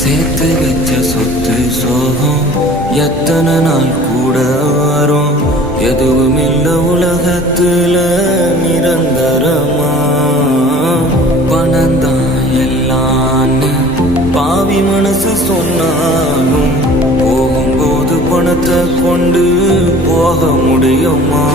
சேர்த்து வச்ச சொத்து சோகம் எத்தனை நாள் கூட வரும். எதுவும் இல்ல உலகத்துல நிரந்தரமா. பணந்தான் எல்லான்னு பாவி மனசு சொன்னாலும் போகும்போது பணத்தை கொண்டு போக முடியுமா?